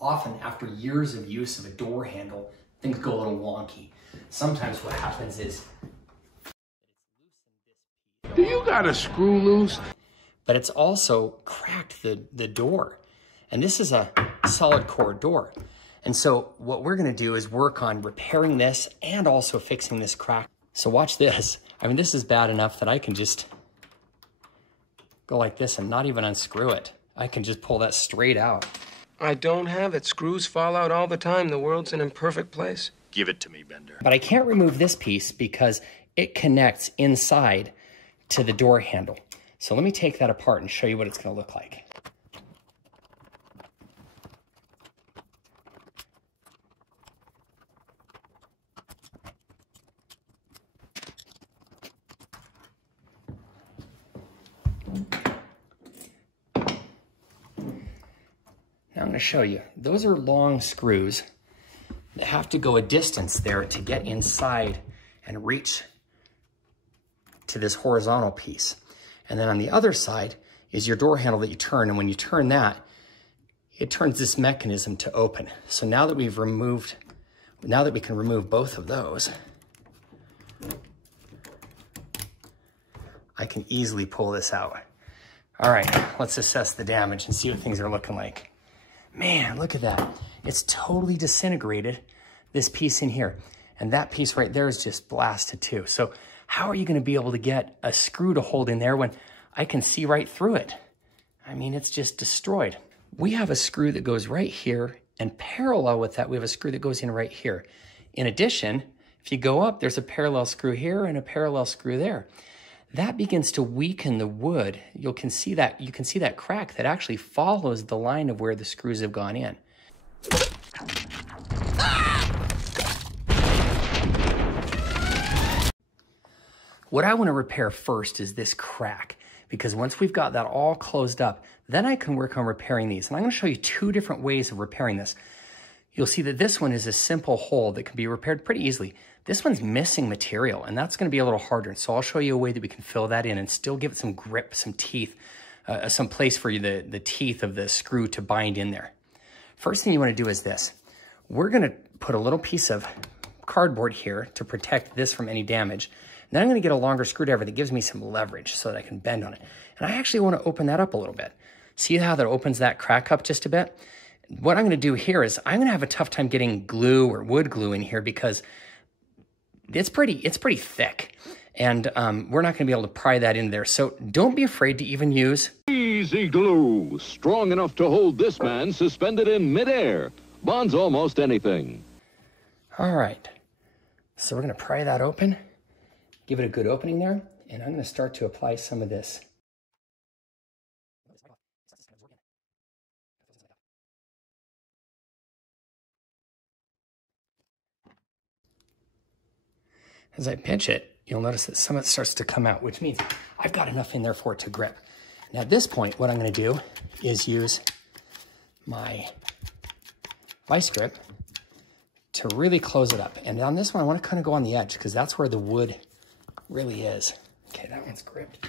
Often after years of use of a door handle, things go a little wonky. Sometimes what happens is, Do you got a screw loose? But it's also cracked the door. And this is a solid core door. And so what we're gonna do is work on repairing this and also fixing this crack. So watch this. I mean, this is bad enough that I can just go like this and not even unscrew it. I can just pull that straight out. I don't have it. Screws fall out all the time. The world's an imperfect place. Give it to me, Bender. But I can't remove this piece because it connects inside to the door handle. So let me take that apart and show you what it's gonna look like. Now I'm going to show you. Those are long screws that have to go a distance there to get inside and reach to this horizontal piece. And then on the other side is your door handle that you turn. And when you turn that, it turns this mechanism to open. So now that we can remove both of those, I can easily pull this out. All right, let's assess the damage and see what things are looking like. Man, look at that. It's totally disintegrated, this piece in here. And that piece right there is just blasted too. So how are you gonna be able to get a screw to hold in there when I can see right through it? I mean, it's just destroyed. We have a screw that goes right here, and parallel with that, we have a screw that goes in right here. In addition, if you go up, there's a parallel screw here and a parallel screw there. That begins to weaken the wood. You can see that crack that actually follows the line of where the screws have gone in. What I want to repair first is this crack, because once we've got that all closed up, then I can work on repairing these. And I'm going to show you two different ways of repairing this. You'll see that this one is a simple hole that can be repaired pretty easily. This one's missing material, and that's going to be a little harder. So I'll show you a way that we can fill that in and still give it some grip, some teeth, some place for the teeth of the screw to bind in there. First thing you want to do is this. We're going to put a little piece of cardboard here to protect this from any damage. Then I'm going to get a longer screwdriver that gives me some leverage so that I can bend on it. And I actually want to open that up a little bit. See how that opens that crack up just a bit? What I'm going to do here is I'm going to have a tough time getting glue or wood glue in here because it's pretty thick. And we're not going to be able to pry that in there. So don't be afraid to even use Easy glue, strong enough to hold this man suspended in midair. Bonds almost anything. All right. So we're going to pry that open, give it a good opening there, and I'm going to start to apply some of this. As I pinch it, you'll notice that some of it starts to come out, which means I've got enough in there for it to grip. Now at this point, what I'm going to do is use my vice grip to really close it up. And on this one, I want to kind of go on the edge because that's where the wood really is. Okay, that one's gripped.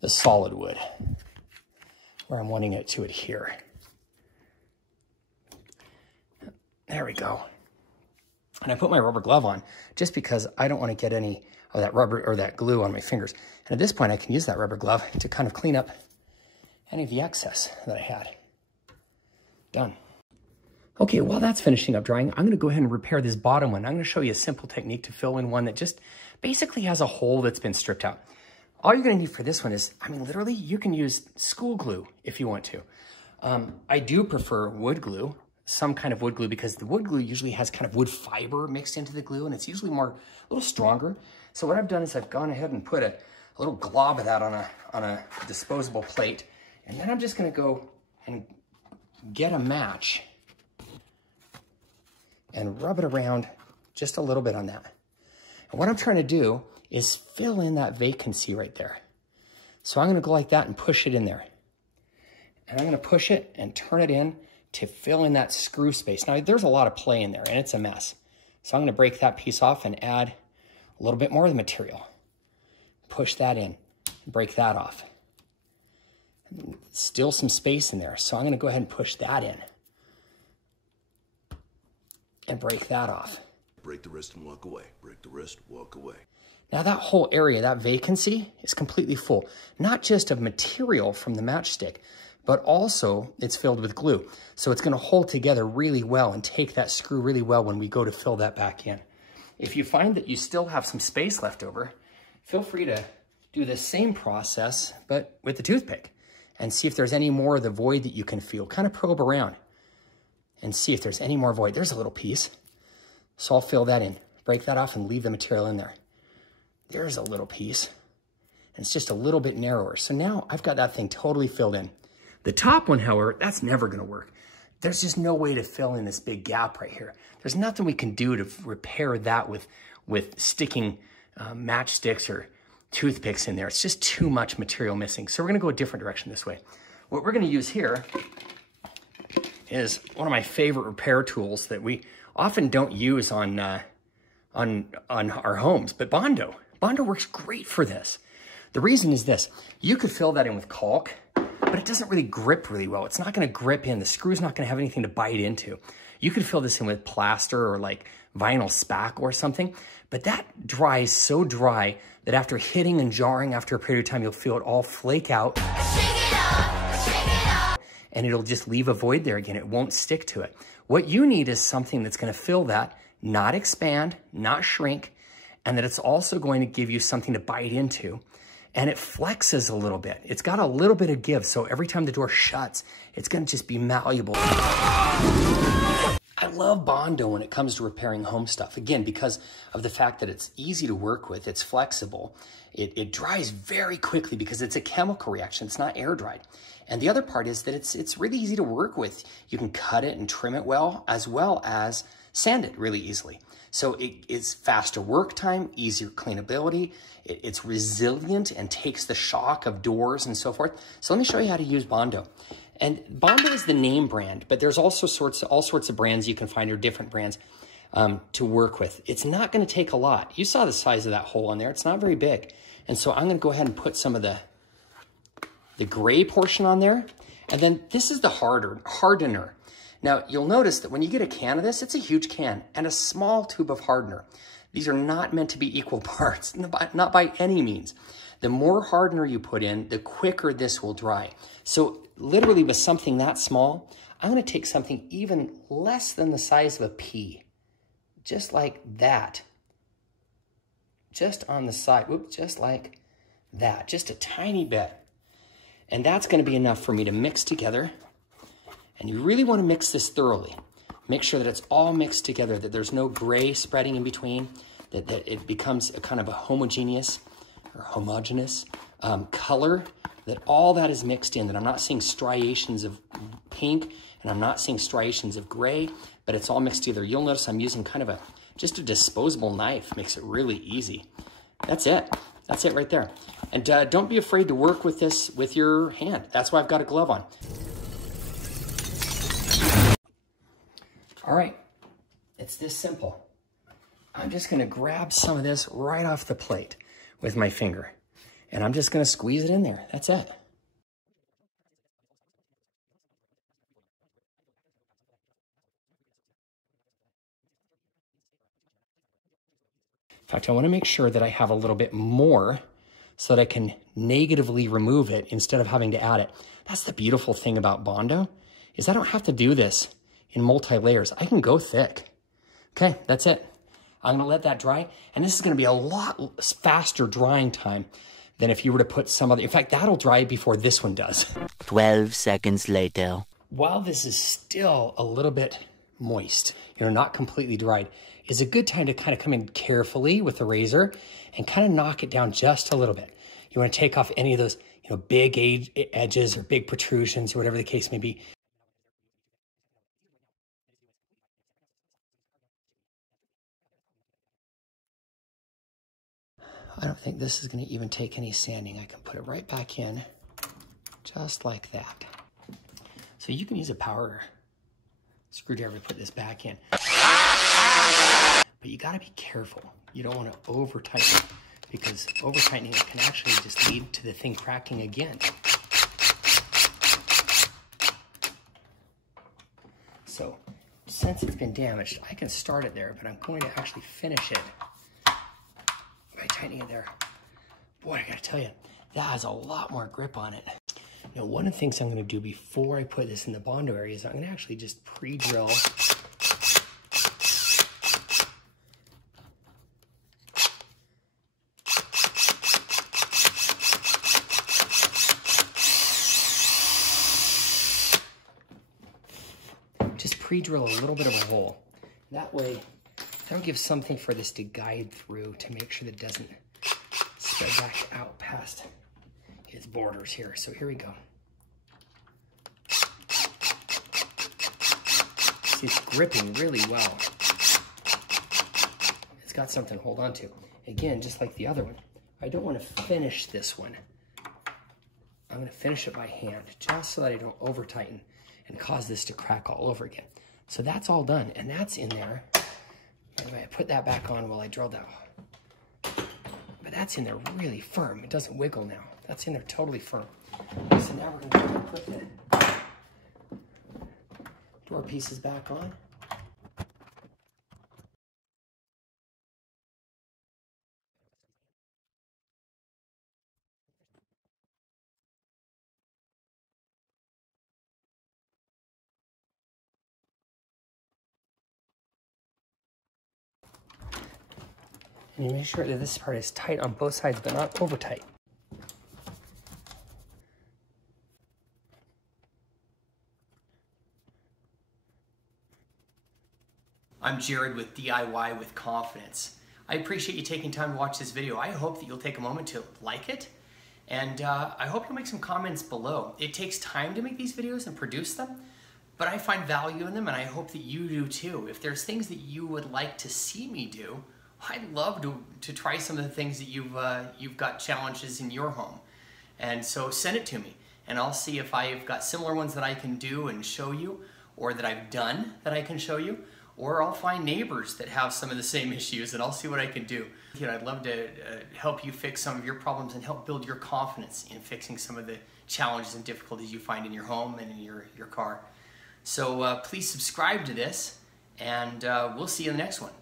The solid wood, where I'm wanting it to adhere. There we go. And I put my rubber glove on just because I don't want to get any of that rubber or that glue on my fingers. And at this point, I can use that rubber glove to kind of clean up any of the excess that I had. Done. Okay, while that's finishing up drying, I'm going to go ahead and repair this bottom one. I'm going to show you a simple technique to fill in one that just basically has a hole that's been stripped out. All you're going to need for this one is, I mean, literally, you can use school glue if you want to. I do prefer wood glue, some kind of wood glue, because the wood glue usually has kind of wood fiber mixed into the glue, and it's usually a little stronger. So what I've done is I've gone ahead and put a little glob of that on a disposable plate, and then I'm just going to go and get a match and rub it around just a little bit on that. And what I'm trying to do is fill in that vacancy right there. So I'm going to go like that and push it in there. And I'm going to push it and turn it in to fill in that screw space. Now, there's a lot of play in there, and it's a mess. So I'm going to break that piece off and add a little bit more of the material. Push that in, break that off. Still some space in there. So I'm gonna go ahead and push that in and break that off. Break the wrist and walk away. Break the wrist, walk away. Now that whole area, that vacancy, is completely full. Not just of material from the matchstick, but also it's filled with glue. So it's gonna hold together really well and take that screw really well when we go to fill that back in. If you find that you still have some space left over, feel free to do the same process, but with the toothpick, and see if there's any more of the void that you can feel. Kind of probe around and see if there's any more void. There's a little piece. So I'll fill that in, break that off and leave the material in there. There's a little piece, and it's just a little bit narrower. So now I've got that thing totally filled in. The top one, however, that's never gonna work. There's just no way to fill in this big gap right here. There's nothing we can do to repair that with sticking matchsticks or toothpicks in there. It's just too much material missing. So we're gonna go a different direction this way. What we're gonna use here is one of my favorite repair tools that we often don't use on our homes, but Bondo. Bondo works great for this. The reason is this: you could fill that in with caulk, but it doesn't really grip really well. It's not gonna grip in. The screw's not gonna have anything to bite into. You could fill this in with plaster or like vinyl spack or something, but that dries so dry that after hitting and jarring after a period of time, you'll feel it all flake out. And it'll just leave a void there again. It won't stick to it. What you need is something that's gonna fill that, not expand, not shrink, and that it's also going to give you something to bite into. And it flexes a little bit. It's got a little bit of give, so every time the door shuts, it's gonna just be malleable. I love Bondo when it comes to repairing home stuff. Again, because of the fact that it's easy to work with, it's flexible. It dries very quickly because it's a chemical reaction. It's not air dried. And the other part is that it's really easy to work with. You can cut it and trim it well as sand it really easily. So it's faster work time, easier cleanability. It's resilient and takes the shock of doors and so forth. So let me show you how to use Bondo. And Bondo is the name brand, but there's also all sorts of brands you can find, or different brands to work with. It's not gonna take a lot. You saw the size of that hole in there. It's not very big. And so I'm gonna go ahead and put some of the gray portion on there. And then this is the hardener. Now you'll notice that when you get a can of this, it's a huge can and a small tube of hardener. These are not meant to be equal parts, not by any means. The more hardener you put in, the quicker this will dry. So literally with something that small, I'm gonna take something even less than the size of a pea, just like that. Just on the side, whoops, just like that, just a tiny bit. And that's gonna be enough for me to mix together. And you really wanna mix this thoroughly. Make sure that it's all mixed together, that there's no gray spreading in between, that it becomes a kind of a homogeneous color, that all that is mixed in, that I'm not seeing striations of pink and I'm not seeing striations of gray, but it's all mixed together. You'll notice I'm using kind of just a disposable knife, makes it really easy. That's it. That's it right there. And don't be afraid to work with this with your hand. That's why I've got a glove on. All right, it's this simple. I'm just gonna grab some of this right off the plate with my finger, and I'm just gonna squeeze it in there. That's it. In fact, I wanna make sure that I have a little bit more so that I can negatively remove it instead of having to add it. That's the beautiful thing about Bondo, is I don't have to do this in multi-layers. I can go thick. Okay, that's it. I'm gonna let that dry, and this is gonna be a lot faster drying time than if you were to put some other, in fact, that'll dry before this one does. 12 seconds later. While this is still a little bit moist, not completely dried, is a good time to kind of come in carefully with the razor and kind of knock it down just a little bit. You wanna take off any of those, big edges or big protrusions or whatever the case may be. I don't think this is gonna even take any sanding. I can put it right back in, just like that. So you can use a power screwdriver to put this back in. But you gotta be careful. You don't wanna over tighten, because over tightening it can actually just lead to the thing cracking again. So since it's been damaged, I can start it there, but I'm going to actually finish it by tightening it there. Boy, I gotta tell you, that has a lot more grip on it. Now, one of the things I'm gonna do before I put this in the Bondo area is I'm gonna actually just pre-drill a little bit of a hole. That way, that'll give something for this to guide through to make sure that it doesn't spread back out past its borders here. So here we go. See, it's gripping really well. It's got something to hold on to. Again, just like the other one, I don't want to finish this one. I'm going to finish it by hand, just so that I don't over tighten and cause this to crack all over again. So that's all done, and that's in there. By the way, I put that back on while I drilled that. But that's in there really firm. It doesn't wiggle now. That's in there totally firm. So now we're going to put the door pieces back on. And you make sure that this part is tight on both sides, but not over tight. I'm Jared with DIY with Confidence. I appreciate you taking time to watch this video. I hope that you'll take a moment to like it, and I hope you'll make some comments below. It takes time to make these videos and produce them, but I find value in them, and I hope that you do too. If there's things that you would like to see me do, I'd love to try some of the things that you've got challenges in your home. And so send it to me, and I'll see if I've got similar ones that I can do and show you, or that I've done that I can show you, or I'll find neighbors that have some of the same issues, and I'll see what I can do. You know, I'd love to help you fix some of your problems and help build your confidence in fixing some of the challenges and difficulties you find in your home and in your car. So please subscribe to this, and we'll see you in the next one.